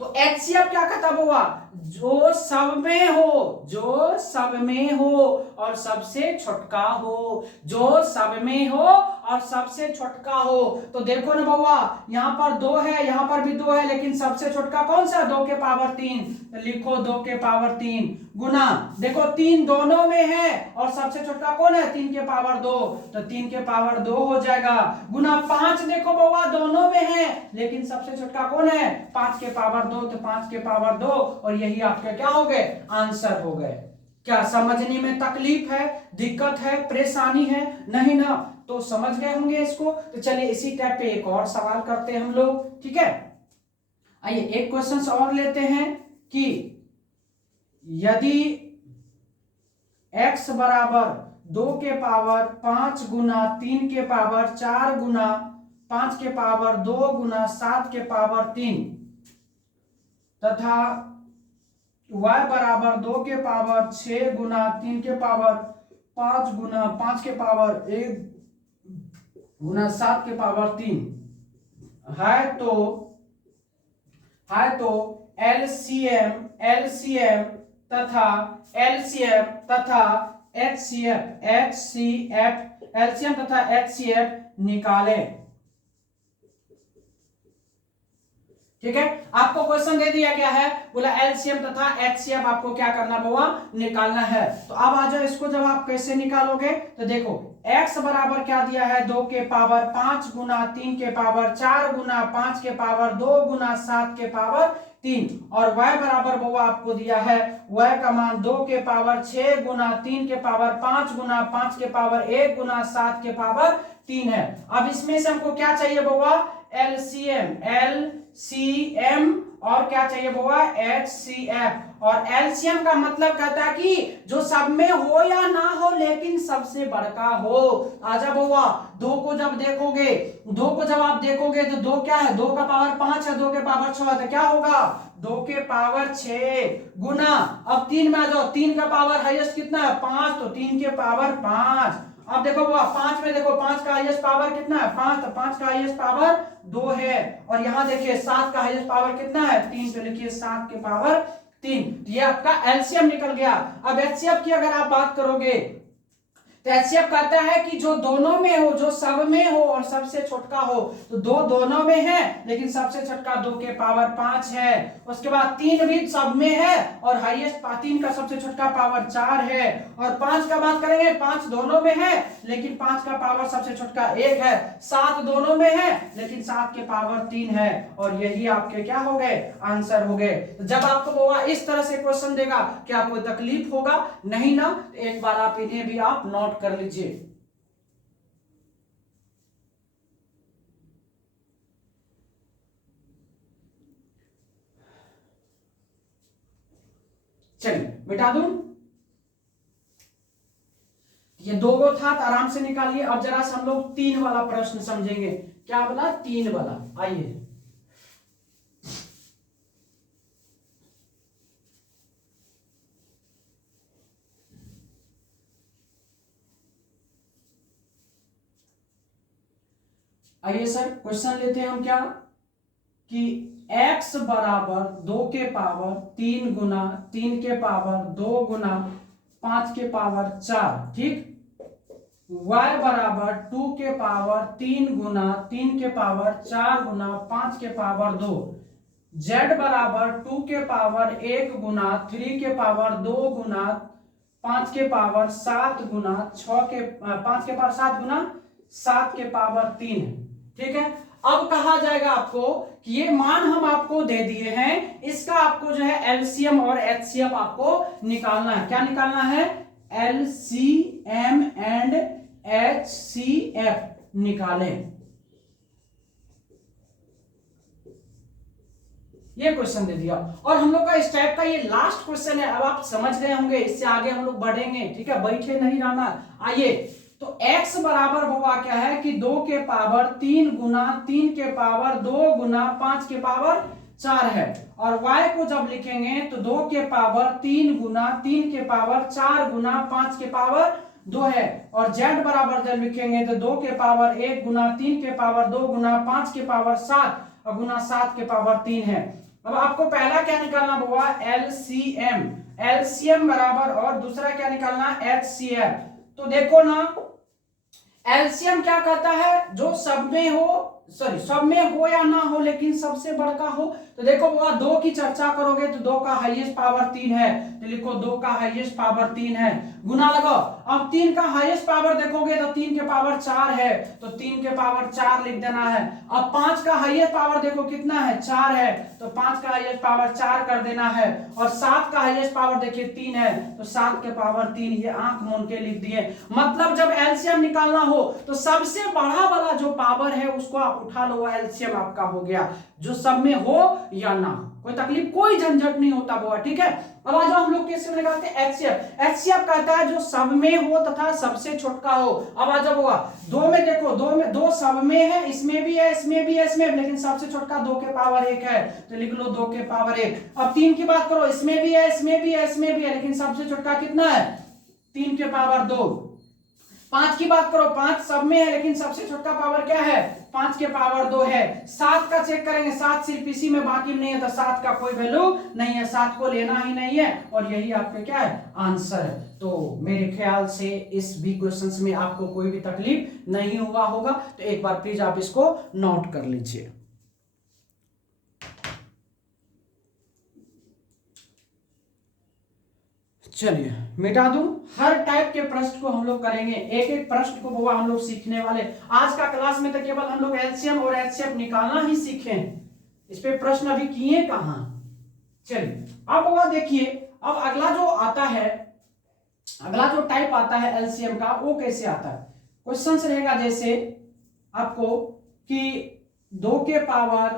तो एचसीएफ क्या खत्म हुआ, जो सब में हो, जो सब में हो और सबसे छोटका हो, जो सब में हो और सबसे छोटका हो। तो देखो ना बउआ यहाँ पर 2 है, यहाँ पर भी 2 है, लेकिन सबसे छोटका कौन सा 2 के पावर 3, तो लिखो 2 के पावर 3 गुना, देखो 3 दोनों में है और सबसे छोटका कौन है 3 के पावर 2, तो 3 के पावर 2 हो जाएगा, गुना 5 देखो बउआ दोनों में है लेकिन सबसे छोटका कौन है 5 के पावर 2, तो 5 के पावर 2, और यही आपके क्या हो गए आंसर हो गए। क्या समझने में तकलीफ है, दिक्कत है, परेशानी है? नहीं ना, तो समझ गए होंगे इसको। तो चलिए इसी टाइप पे एक और सवाल करते हैं हम लोग, ठीक है। आइए एक क्वेश्चन और लेते हैं कि यदि x बराबर 2 के पावर 5 गुना 3 के पावर 4 गुना 5 के पावर 2 गुना 7 के पावर 3 तथा y बराबर 2 के पावर 6 गुना 3 के पावर 5 गुना 5 के पावर 1 गुना 7 के पावर 3 है, तो एलसीएम तथा एचसीएफ निकाले। ठीक है, आपको क्वेश्चन दे दिया गया है, बोला एलसीएम तथा एचसीएफ आपको क्या करना होगा निकालना है। तो अब आ जाओ इसको जब आप कैसे निकालोगे, तो देखो x बराबर क्या दिया है 2 के पावर 5 गुना 3 के पावर 4 गुना 5 के पावर 2 गुना 7 के पावर 3, और y बराबर बउआ आपको दिया है y का मान 2 के पावर 6 गुना 3 के पावर 5 गुना 5 के पावर 1 गुना 7 के पावर 3 है। अब इसमें से हमको क्या चाहिए बउआ एलसीएम और क्या चाहिए बुआ, HCF। और एलसीएम का मतलब कहता है कि जो सब में हो या ना हो लेकिन सबसे बड़का हो। आजा बुआ, दो को जब देखोगे, दो को जब आप देखोगे तो दो क्या है, 2 का पावर 5 है, 2 के पावर 6 है, तो क्या होगा 2 के पावर 6 गुना, अब 3 में आ जाओ, 3 का पावर हाईएस्ट कितना है 5, तो 3 के पावर 5। अब देखो बुआ 5 में देखो 5 का हाईएस्ट पावर कितना है 5, तो 5 का हाईएस्ट पावर 2 है। और यहां देखिए 7 का हाईएस्ट पावर कितना है 3, तो लिखिए 7 के पावर 3। तो ये आपका एलसीएम निकल गया। अब एचसीएफ की अगर आप बात करोगे तो एचसीएफ कहता है कि जो दोनों में हो, जो सब में हो और सबसे छोटका हो, तो दो दोनों में है लेकिन सबसे छोटका 2 के पावर 5 है। उसके बाद 3 भी सब में है और हाईएस्ट 3 का सबसे छोटका पावर 4 है। और 5 का बात करेंगे, 5 दोनों में है लेकिन 5 का पावर सबसे छोटका 1 है। 7 दोनों में है लेकिन 7 के पावर 3 है। और यही आपके क्या हो गए, आंसर हो गए। जब आपको वो इस तरह से क्वेश्चन देगा, क्या कोई तकलीफ होगा, नहीं ना, एक बार आप इन्हें भी आप नोट कर लीजिए। चलिए मिटा दूं, ये 2 गो था तो आराम से निकालिए। अब जरा से हम लोग 3 वाला प्रश्न समझेंगे। क्या बोला, 3 वाला, आइए। आइए सर, क्वेश्चन लेते हैं हम क्या, कि x बराबर 2 के पावर 3 गुना 3 के पावर 2 गुना 5 के पावर 4, ठीक। y बराबर 2 के पावर 3 गुना 3 के पावर 4 गुना 5 के पावर 2, z बराबर 2 के पावर 1 गुना 3 के पावर 2 गुना 5 के पावर 7 गुना 6 के 5 के पावर 7 गुना 7 के पावर 3, ठीक है। अब कहा जाएगा आपको कि ये मान हम आपको दे दिए हैं, इसका आपको जो है एलसीएम और एचसीएफ आपको निकालना है। क्या निकालना है, एलसीएम एंड एचसीएफ निकालें। ये क्वेश्चन दे दिया और हम लोग का इस टाइप का ये लास्ट क्वेश्चन है। अब आप समझ गए होंगे, इससे आगे हम लोग बढ़ेंगे, ठीक है, बैठे नहीं रहना। आइए, तो x बराबर होगा क्या है कि 2 के पावर 3 गुना 3 के पावर 2 गुना 5 के पावर 4 है। और y को जब लिखेंगे तो 2 के पावर 3 गुना 3 के पावर 4 गुना 5 के पावर 2 है। और z बराबर जब लिखेंगे तो 2 के पावर 1 गुना 3 के पावर 2 गुना 5 के पावर 7 और गुना 7 के पावर 3 है। अब आपको पहला क्या निकालना होगा, एलसीएम, एलसीएम बराबर, और दूसरा क्या निकालना, एचसीएफ। तो देखो ना, एलसीएम क्या कहता है, जो सब में हो, सॉरी सब में हो या ना हो लेकिन सबसे बड़का हो। तो देखो वो 2 की चर्चा करोगे तो 2 का हाईएस्ट पावर 3 है, तो लिखो 2 का हाईएस्ट पावर 3 है, गुना लगाओ। अब 3 का हाईएस्ट पावर देखोगे तो 3 के पावर 4 है, तो 3 के पावर 4 लिख देना है। अब 5 का हाईएस्ट पावर देखो कितना है, 4 है, तो 5 का हाईएस्ट पावर 4 कर देना है। और 7 का हाईएस्ट पावर देखिए 3 है, तो 7 के पावर 3, ये आंख मूंद के लिख दिए। मतलब जब एलसीएम निकालना हो तो सबसे बड़ा वाला जो पावर है उसको आप उठा लो, एलसीएम आपका हो गया, जो सब में हो या ना हो, कोई तकलीफ कोई झंझट नहीं होता बुआ, ठीक है। अब आ जाओ हम लोग कैसे निकालते हैं एचसीएफ। एचसीएफ कहता है जो सब में हो तथा सबसे छोटका हो। अब आ जाओ बुआ, 2 में देखो, 2 सब में है, इसमें भी है, इसमें भी है, इसमें, लेकिन सबसे छोटका 2 के पावर 1 है, तो लिख लो 2 के पावर 1। अब 3 की बात करो, इसमें भी है, इसमें भी है, इसमें भी है, लेकिन सबसे छोटका कितना है, 3 के पावर 2। 5 की बात करो, 5 सब में है लेकिन सबसे छोटा पावर क्या है, 5 के पावर 2 है। 7 का चेक करेंगे, 7 सिर्फ इसी में बाकी नहीं है, तो 7 का कोई वैल्यू नहीं है, 7 को लेना ही नहीं है। और यही आपके क्या है, आंसर है। तो मेरे ख्याल से इस भी क्वेश्चंस में आपको कोई भी तकलीफ नहीं हुआ होगा, तो एक बार प्लीज आप इसको नोट कर लीजिए। चलिए मिटा दूं, हर टाइप के प्रश्न को हम लोग करेंगे, एक एक प्रश्न को वो हम लोग सीखने वाले। आज का क्लास में तो केवल हम लोग एलसीएम और एचसीएफ निकालना ही सीखे, इस पे प्रश्न अभी किए कहां। चलिए अब वो देखिए, अब अगला जो आता है, अगला जो टाइप आता है एलसीएम का, वो कैसे आता है। क्वेश्चन रहेगा जैसे आपको कि 2 के पावर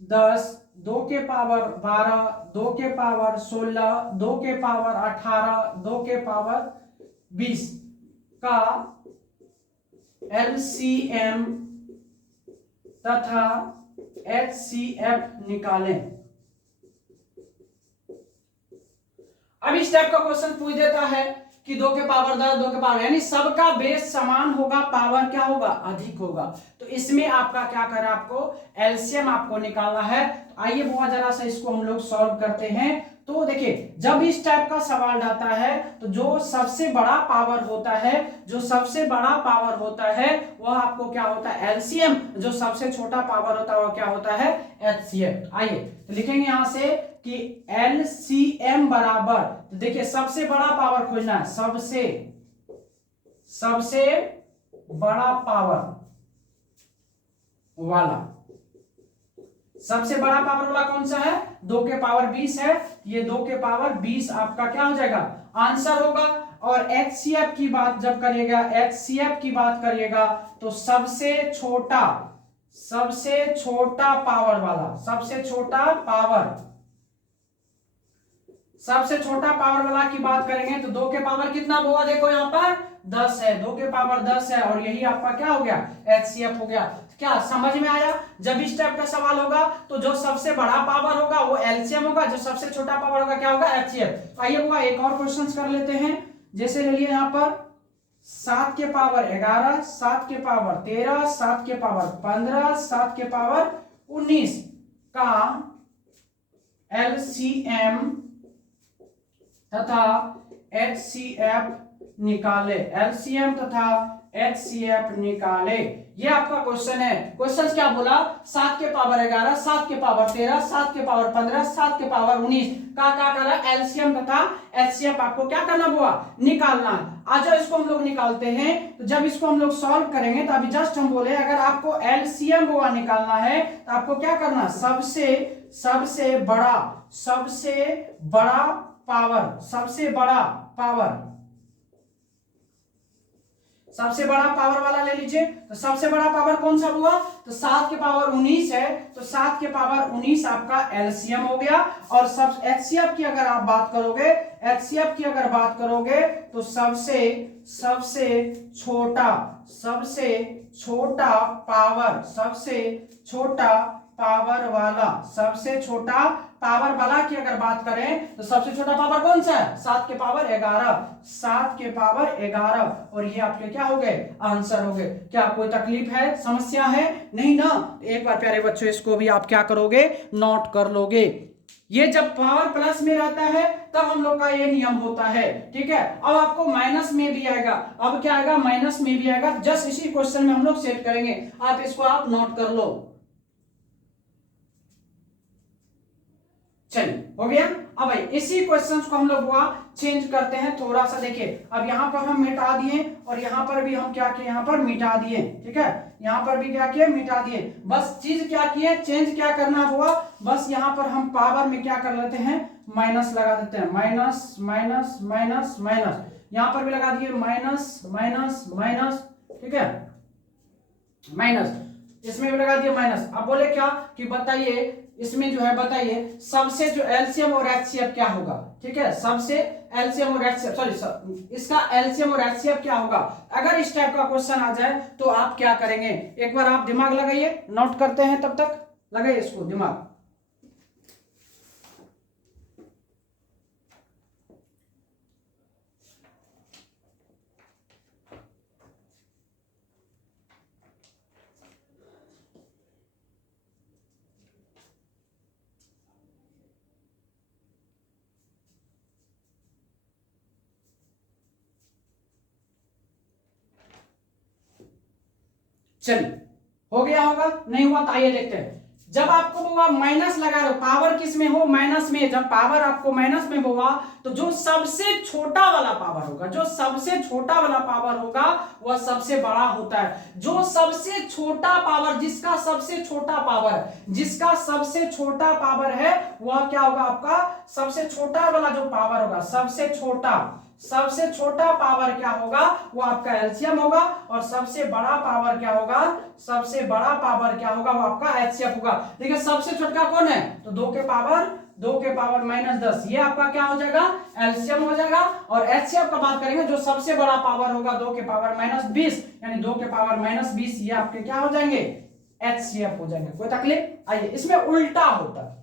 10 2 के पावर 12, 2 के पावर 16, 2 के पावर 18, 2 के पावर 20 का LCM तथा HCF निकालें। अब इस टाइप का क्वेश्चन पूछ देता है कि 2 के पावर 10, 2 के पावर, यानी सबका बेस समान होगा, पावर क्या होगा, अधिक होगा। तो इसमें आपका क्या करना है, आपको एलसीएम आपको निकालना है। तो आइए बुआ जरा सा इसको हम लोग सॉल्व करते हैं। तो देखिए जब इस टाइप का सवाल आता है तो जो सबसे बड़ा पावर होता है, जो सबसे बड़ा पावर होता है वह आपको क्या होता है, एलसीएम। जो सबसे छोटा पावर होता है वह क्या होता है, एचसीएफ। आइए तो लिखेंगे यहां से कि एलसीएम बराबर, तो देखिए सबसे बड़ा पावर खोजना है, सबसे बड़ा पावर वाला, सबसे बड़ा पावर वाला कौन सा है, 2 के पावर 20 है। ये 2 के पावर 20 आपका क्या हो जाएगा, आंसर होगा। और एचसीएफ की बात जब करिएगा, एचसीएफ की बात करिएगा तो सबसे छोटा पावर वाला, सबसे छोटा पावर वाला की बात करेंगे तो 2 के पावर कितना होगा, देखो यहां पर 10 है, 2 के पावर 10 है, और यही आपका क्या हो गया, एचसीएफ हो गया। क्या समझ में आया? जब इस टाइप का सवाल होगा तो जो सबसे बड़ा पावर होगा वो एलसीएम होगा, जो सबसे छोटा पावर होगा क्या होगा, एचसीएफ। आइए हुआ एक और क्वेश्चन कर लेते हैं। जैसे ले लिए यहां पर 7 के पावर 11, 7 के पावर 13, 7 के पावर 15, 7 के पावर 19 का एलसीएम तथा एचसीएफ निकाले, एलसीएम तथा एचसीएफ निकाले। ये आपका क्वेश्चन है। क्वेश्चन क्या बोला, 7 के पावर 11, 7 के पावर 13, 7 के पावर 15, 7 के पावर 19 का क्या करा, एलसीएम तथा एचसीएफ आपको क्या करना हुआ, निकालना। आज इसको हम लोग निकालते हैं। तो जब इसको हम लोग सॉल्व करेंगे तो अभी जस्ट हम बोले अगर आपको एलसीएम हुआ निकालना है तो आपको क्या करना, सबसे बड़ा पावर वाला ले लीजिए। तो सबसे बड़ा पावर कौन सा हुआ, तो 7 के पावर 19 है, तो 7 के पावर 19 आपका एलसीएम हो गया। और सब एचसीएफ की अगर आप बात करोगे, तो सबसे छोटा पावर वाला की अगर बात करें तो सबसे छोटा पावर कौन सा है, 7 के पावर 11, 7 के पावर 11। और ये आपके क्या हो गए, आंसर हो गए। क्या कोई तकलीफ है, समस्या है, नहीं ना? एक बार प्यारे बच्चों इसको भी आप क्या करोगे, नोट कर लोगे। ये जब पावर प्लस में रहता है तब हम लोग का ये नियम होता है, ठीक है। अब आपको माइनस में भी आएगा, अब क्या आएगा, माइनस में भी आएगा। जस्ट इसी क्वेश्चन में हम लोग सेट करेंगे, आप इसको आप नोट कर लो। चलिए हो गया। अब भाई इसी क्वेश्चंस को हम लोग हुआ चेंज करते हैं थोड़ा सा। देखिए अब यहां पर हम मिटा दिए और यहां पर भी हम क्या किए, यहां पर मिटा दिए, ठीक है। यहां पर भी क्या किए, मिटा दिए। बस चीज क्या किए, चेंज क्या करना हुआ, बस यहां पर हम पावर में क्या कर लेते हैं, माइनस लगा देते हैं, माइनस माइनस माइनस माइनस। यहां पर भी लगा दिए माइनस माइनस माइनस, ठीक है, माइनस। इसमें भी लगा दिया माइनस। अब बोले क्या कि बताइए इसमें जो है, बताइए सबसे जो एलसीएम और एचसीएफ क्या होगा, ठीक है। सबसे एलसीएम और एचसीएफ, सॉरी इसका एलसीएम और एचसीएफ क्या होगा। अगर इस टाइप का क्वेश्चन आ जाए तो आप क्या करेंगे, एक बार आप दिमाग लगाइए, नोट करते हैं, तब तक लगाइए इसको दिमाग। चलिए हो गया होगा, नहीं हुआ तो आइए देखते हैं। जब आपको हुआ माइनस लगा रहे हो, पावर किस में हो, माइनस में। जब पावर आपको माइनस में होगा तो जो सबसे छोटा वाला पावर होगा, जो सबसे छोटा वाला पावर होगा वह सबसे बड़ा होता है। जो सबसे छोटा पावर, जिसका सबसे छोटा पावर है वह क्या होगा, आपका सबसे छोटा वाला जो पावर होगा, सबसे सबसे छोटा पावर क्या होगा, वो आपका एलसीएम होगा, और सबसे बड़ा पावर क्या होगा, सबसे बड़ा पावर क्या होगा, वो आपका एचसीएफ होगा। देखिए सबसे छोटा कौन है, तो 2 के पावर -10, ये आपका क्या हो जाएगा, एलसीएम हो जाएगा। और एचसीएफ का बात करेंगे, जो सबसे बड़ा पावर होगा 2 के पावर -20, यानी 2 के पावर -20, ये आपके क्या हो जाएंगे, एचसीएफ हो जाएंगे। कोई तकलीफ? आइए इसमें उल्टा होता है।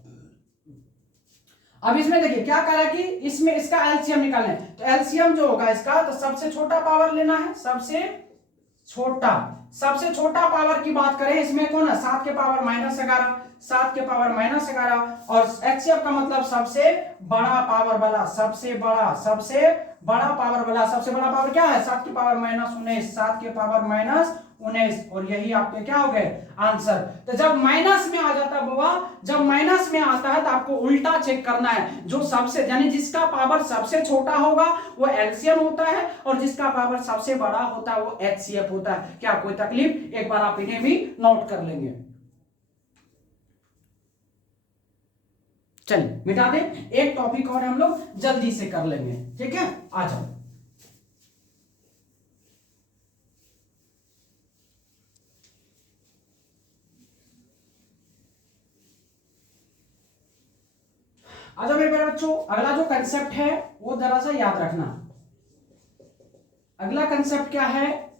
अब इसमें देखिए क्या कह रहा है कि इसमें इसका एलसीएम निकालना है, तो एलसीएम जो होगा इसका, तो सबसे छोटा पावर लेना है, सबसे छोटा पावर की बात करें इसमें कौन है, 7 के पावर -11, 7 के पावर -11, और एचसीएफ का मतलब सबसे बड़ा पावर वाला, सबसे बड़ा पावर क्या है, 7 के पावर -19, 7 के पावर -19, और यही आपके क्या हो गए आंसर। तो जब माइनस में आ जाता है बुआ, जब माइनस में आता है तो आपको उल्टा चेक करना है, जो सबसे यानी जिसका पावर सबसे छोटा होगा वो एलसीएम होता है, और जिसका पावर सबसे बड़ा होता है वो एचसीएफ होता है। क्या कोई तकलीफ? एक बार आप इन्हें भी नोट कर लेंगे। चलिए मिटा दे, एक टॉपिक और हम लोग जल्दी से कर लेंगे, ठीक है, आ जाओ। अच्छा मेरे प्यारे बच्चों, अगला जो कंसेप्ट है वो जरा सा याद रखना। अगला कंसेप्ट क्या है,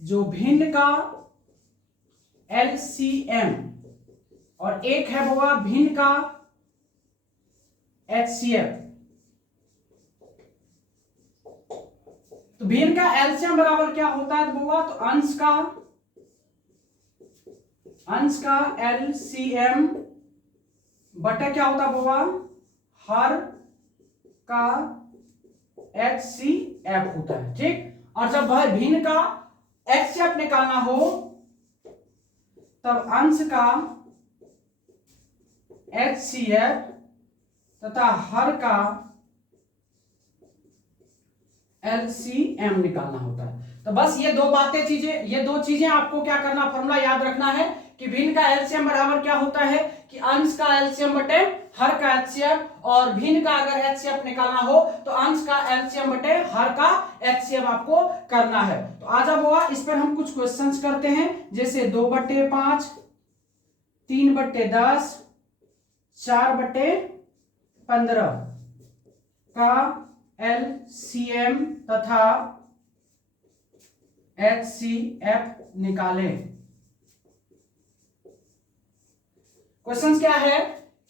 जो भिन्न का एलसीएम और एक है वो भिन्न का एचसीएफ। तो भिन्न का एलसीएम बराबर क्या होता है बुआ, तो अंश का एलसीएम बटा क्या होता है बुआ, हर का एचसीएफ होता है, ठीक। और जब भिन्न का एचसीएफ निकालना हो तब अंश का एचसीएफ तथा हर का एलसीएम निकालना होता है। तो बस ये दो चीजें आपको क्या करना, फॉर्मूला याद रखना है कि भिन्न का एलसीएम बराबर क्या होता है, कि अंश का एलसीएम बटे हर का एचसीएफ, और भिन्न का अगर एचसीएफ निकालना हो तो अंश का एलसीएम बटे हर का एचसीएफ आपको करना है। तो आ जाओ बुआ, इस पर हम कुछ क्वेश्चंस करते हैं, जैसे 2/5, 3/10, 4/15 का एलसीएम तथा एचसीएफ निकालें। क्वेश्चन क्या है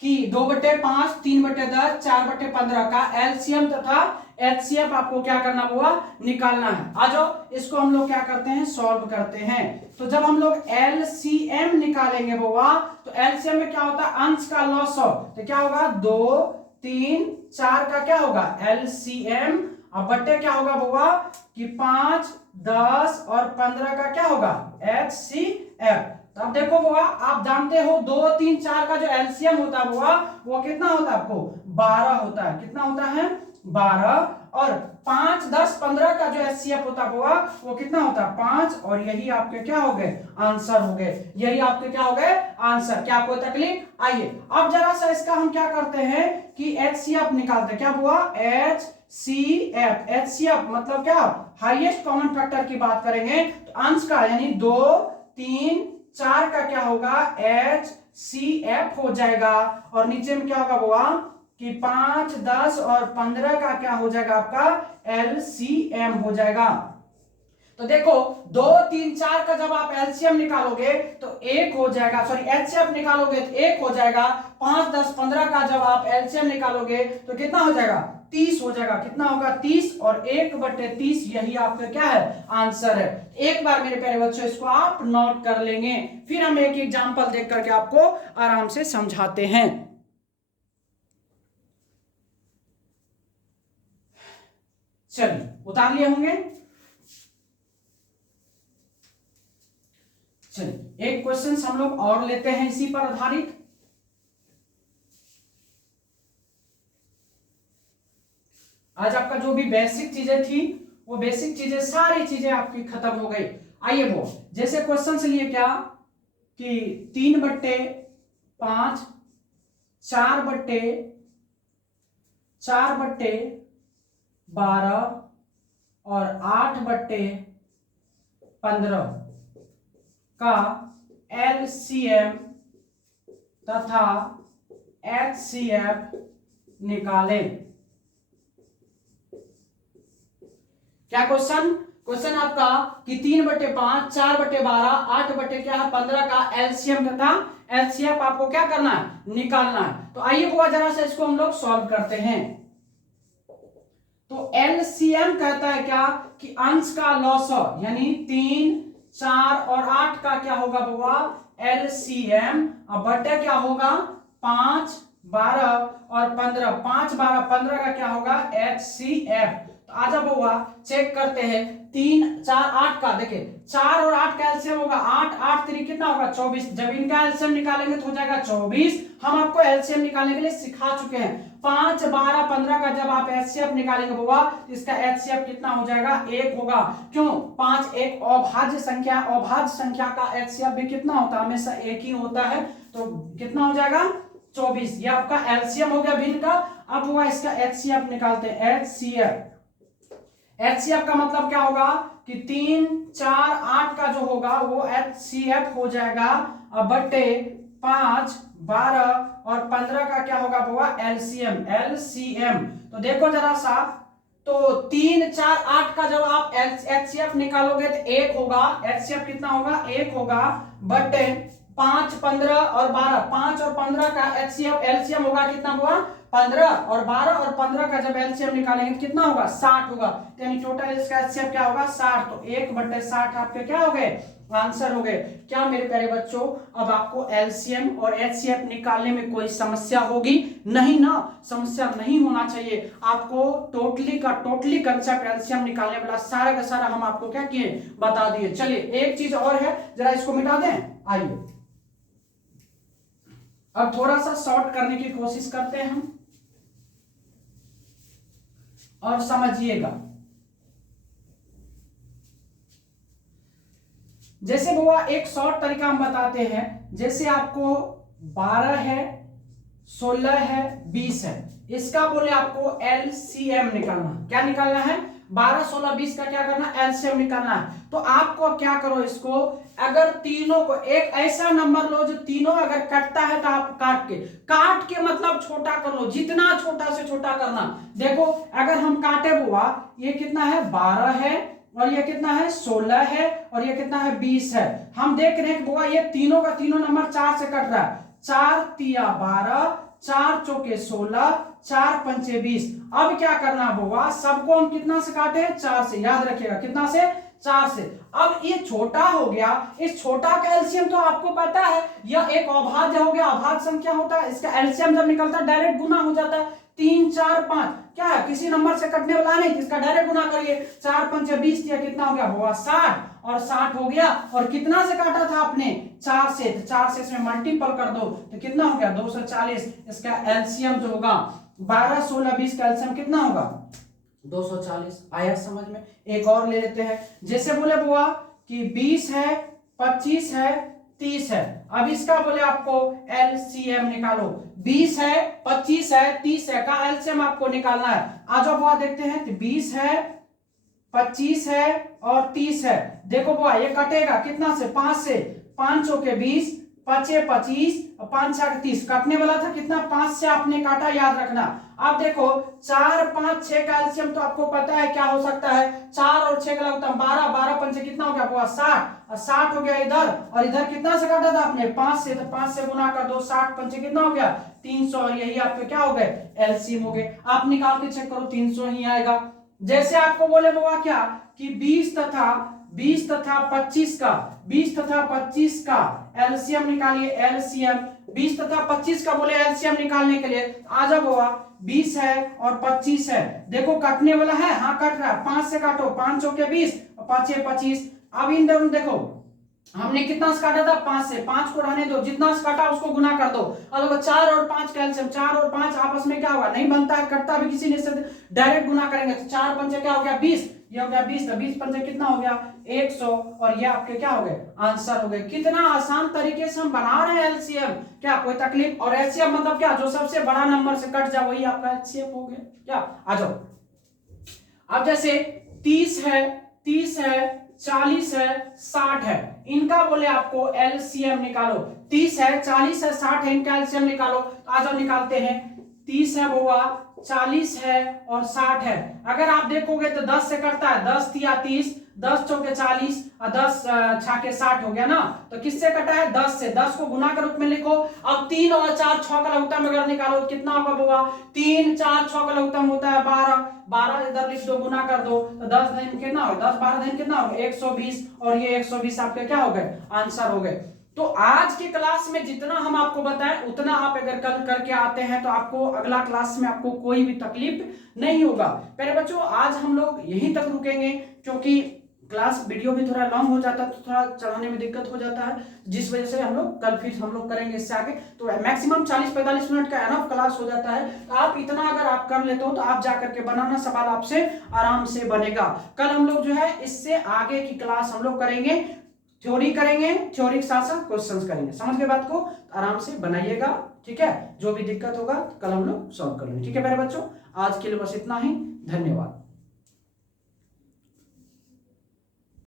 कि 2/5, 3/10, 4/15 का एलसीएम तथा एचसीएफ आपको क्या करना होगा, निकालना है। आ जाओ इसको हम लोग क्या करते हैं, सॉल्व करते हैं। तो जब हम लोग एलसीएम निकालेंगे बुआ, तो एलसीएम में क्या होता है, अंश का लॉसअ, तो क्या होगा 2, 3, 4 का क्या होगा एलसीएम, अब बट्टे क्या होगा बुआ कि 5, 10 और 15 का क्या होगा एचसीएफ। तो अब देखो बुआ, आप जानते हो 2, 3, 4 का जो एलसीएम होता है बुआ, वो कितना होता है आपको 12 होता है। कितना होता है 12, और 5, 10, 15 का जो एचसीएफ होता है बुआ, वो कितना होता है 5, और यही आपके क्या हो गए आंसर हो गए, यही आपके क्या हो गए आंसर। क्या कोई तकलीफ? आइए अब जरा सा इसका हम क्या करते हैं कि एचसीएफ निकालते हैं। क्या हुआ एचसीएफ, एचसीएफ मतलब क्या, हाईएस्ट कॉमन फैक्टर की बात करेंगे तो अंश का यानी 2, 3, 4 का क्या होगा एचसीएफ हो जाएगा, और नीचे में क्या होगा बुआ कि 5, 10 और 15 का क्या हो जाएगा आपका एलसीएम हो जाएगा। तो देखो 2, 3, 4 का जब आप एलसीएम निकालोगे तो 1 हो जाएगा, सॉरी एचसीएफ निकालोगे तो 1 हो जाएगा। 5, 10, 15 का जब आप एलसीएम निकालोगे तो कितना हो जाएगा 30 हो जाएगा। कितना होगा 30, और 1/30 यही आपका क्या है आंसर है। एक बार मेरे प्यारे बच्चों इसको आप नोट कर लेंगे, फिर हम एक एग्जांपल देख करके आपको आराम से समझाते हैं। चलिए उतार लिए होंगे। चलिए एक क्वेश्चन हम लोग और लेते हैं इसी पर आधारित। आज आपका जो भी बेसिक चीजें थी वो बेसिक चीजें सारी चीजें आपकी खत्म हो गई। आइए वो जैसे क्वेश्चन से लिए क्या कि 3/5, 4/4/15 12 और 8/15 का LCM तथा HCF निकालें। क्या क्वेश्चन आपका कि 3/5, 4/12, 8 क्या है 15 का एलसीएम तथा एचसीएफ आपको क्या करना है, निकालना है। तो आइए बुआ जरा से इसको हम लोग सॉल्व करते हैं। तो एलसीएम कहता है क्या कि अंश का लॉसअ यानी 3, 4 और 8 का क्या होगा बुआ एलसीएम, अब बटे क्या होगा 5, 12 और 15, 5, 12, 15 का क्या होगा एचसीएफ। तो आजा बुआ चेक करते हैं 3, 4, 8 का, देखिए 4 और 8 का एलसीएम होगा 8, 8 3 कितना होगा 24। जब इनका एलसीएम निकालेंगे तो हो जाएगा 24। हम आपको एलसीएम निकालने के लिए सिखा चुके हैं। 5, 12, 15 का जब आप एचसीएफ निकालेंगे बुआ तो इसका एचसीएफ कितना हो जाएगा 1 होगा। क्यों 5 एक अभाज्य संख्या, अभाज्य संख्या का एचसीएफ भी कितना होता है हमेशा 1 ही होता है। तो कितना हो जाएगा 24। ये आपका एलसीएम हो गया भिन्न का। अब हुआ इसका एचसीएफ निकालते हैं। एचसीएफ का मतलब क्या होगा कि 3, 4, 8 का जो होगा वो एचसीएफ हो जाएगा बटे 5, 12 और 15 का क्या होगा बुआ एलसीएम। तो देखो जरा सा, तो 3, 4, 8 का जब आप एचसीएफ निकालोगे तो 1 होगा। एचसीएफ कितना होगा 1 होगा बटे 5, 15 और 12, 5 और 15 का एलसीएम होगा कितना हुआ 15 और 12 और 15 का जब एलसीएम निकालेंगे तो कितना होगा 60 होगा। यानी टोटल इसका एलसीएम क्या होगा 60। तो 1/60 आपके क्या हो गए आंसर हो गए। क्या मेरे प्यारे बच्चों अब आपको एलसीएम और एचसीएफ निकालने में कोई समस्या होगी नहीं ना, समस्या नहीं होना चाहिए। आपको टोटली कंसेप्ट एलसीएम निकालने वाला सारा का सारा हम आपको क्या किए बता दिए। चलिए एक चीज और है, जरा इसको मिटा दें। आइए अब थोड़ा सा शॉर्ट करने की कोशिश करते हैं हम और समझिएगा। जैसे बुआ एक शॉर्ट तरीका हम बताते हैं, जैसे आपको 12 है, 16 है, 20 है, इसका बोले आपको एलसीएम निकालना। क्या निकालना है 12, 16, 20 का क्या करना एलसीएम निकालना है। तो आपको क्या करो इसको, अगर तीनों को एक ऐसा नंबर लो जो तीनों अगर कटता है तो आप काट के मतलब छोटा कर लो, जितना छोटा से छोटा करना। देखो अगर हम काटे बुआ ये कितना है 12 है और ये कितना है 16 है और ये कितना है 20 है। हम देख रहे हैं कि बुआ ये तीनों का तीनों नंबर 4 से कट रहा है। 4 तिया 12, 4 चौके 16, 4 पंचे 20। अब क्या करना बुआ सबको हम कितना से काटे 4 से, याद रखिएगा कितना से 4 से। अब ये छोटा हो गया, इस छोटा का एलसीएम तो आपको पता है यह एक अभाज्य हो गया, अभाज्य संख्या होता है, इसका एलसीएम जब निकलता है डायरेक्ट गुना हो जाता है। 3, 4, 5 क्या है किसी नंबर से कटने वाला नहीं, इसका डायरेक्ट गुना करिए। 4 पंचे 20 दिया कितना हो गया बुआ 60 और 60 हो गया। और कितना से काटा था आपने 4 से, तो 4 से इसमें मल्टीपल कर दो तो कितना हो गया 240। इसका एलसीएम जो होगा 12, 16, 20 का एलसीएम कितना होगा 240। आया समझ में। एक और ले लेते हैं, जैसे बोले बुआ कि 20 है, 25 है, 30 है। अब इसका बोले आपको एलसीएम निकालो। 20 है, 25 है, 30 है का एलसीएम आपको निकालना है। आ जाओ बुआ देखते हैं, तो 20 है, 25 है और 30 है। देखो बुआ ये कटेगा कितना से 5 से, 5 चौके 20, 5 25 और 5 6 30 कटने वाला था कितना 5 से आपने काटा, याद रखना। अब देखो 4, 5, 6 का एलसीएम तो आपको पता है क्या हो सकता है 4 और 6 का लगता है 12, 12 पंचे कितना हो गया बुआ 60 और 60 हो गया इधर, और इधर कितना से काटा था आपने 5 से, तो 5 से गुना कर दो 60 पंचे कितना हो गया 300 और यही आपके क्या हो गए एलसीएम हो गए। आप निकाल के चेक करो 300 ही आएगा। जैसे आपको बोले बुआ क्या कि 20 तथा 25 का 20 तथा 25 का एलसीएम निकालिए। एलसीएम 20 तथा 25 का बोले एलसीएम निकालने के लिए आ जाओ बुआ 20 है और 25 है। देखो कटने वाला है, हाँ कट रहा है, 5 से काटो, 5 चौके 20 और 5 25। अब इन दोनों देखो हमने कितना से काटा था 5 से, 5 को रहने दो, जितना से काटा उसको गुना कर दो। अब 4 और 5 का एलसीएम, 4 और 5 आपस में क्या होगा नहीं बनता है, कटता भी किसी ने से डायरेक्ट गुना करेंगे तो 4 पंचे क्या हो गया 20, ये हो गया 20, तो 20 पंचे कितना हो गया 100 और ये आपके क्या हो गए आंसर हो गए। कितना आसान तरीके से हम बना रहे हैं एलसीएम, क्या कोई तकलीफ। और एचसीएफ मतलब क्या जो सबसे बड़ा नंबर से कट जाए वही आपका एचसीएफ हो गया। क्या आ जाओ अब जैसे 30 है, 30 है, 40 है, 60 है, इनका बोले आपको एलसीएम निकालो। 30 है, 40 है, 60 है, इनका एलसीएम निकालो। तो आ जाओ निकालते हैं। 30 है बुआ, 40 है और 60 है। अगर आप देखोगे तो 10 से कटता है, 10 तिया 30, 10 चौके 40 और 10 छाके 60 हो गया ना। तो किससे कटा है? 10 से। 10 को गुना के रूप में लिखो। अब 3 और 4 6 का लघुत्तम अगर निकालो तो कितना होगा बुआ? 3 4 6 का लघुत्तम होता है 12। 12 इधर लिख दो, गुना कर दो तो 10 दिन कितना हो? 10 12 दिन कितना हो? 120। और ये 120 आपके क्या हो गए? आंसर हो गए। तो आज की क्लास में जितना हम आपको बताएं उतना आप अगर कल करके आते हैं तो आपको अगला क्लास में आपको कोई भी तकलीफ नहीं होगा। पहले बच्चों आज हम लोग यहीं तक रुकेंगे, क्योंकि क्लास वीडियो भी थोड़ा लॉन्ग हो जाता है तो थोड़ा चलाने में दिक्कत हो जाता है, जिस वजह से हम लोग कल फिर हम लोग करेंगे इससे आगे। तो मैक्सिमम 40-45 मिनट का एनफ क्लास हो जाता है। तो आप इतना अगर आप कर लेते हो तो आप जाकर के बनाना सवाल आपसे आराम से बनेगा। कल हम लोग जो है इससे आगे की क्लास हम लोग करेंगे, थ्योरी करेंगे, थ्योरी के साथ साथ क्वेश्चंस करेंगे। समझ के बात को आराम से बनाइएगा, ठीक है। जो भी दिक्कत होगा कल हम लोग सॉल्व कर लेंगे, ठीक है मेरे बच्चों। आज के लिए बस इतना ही, धन्यवाद।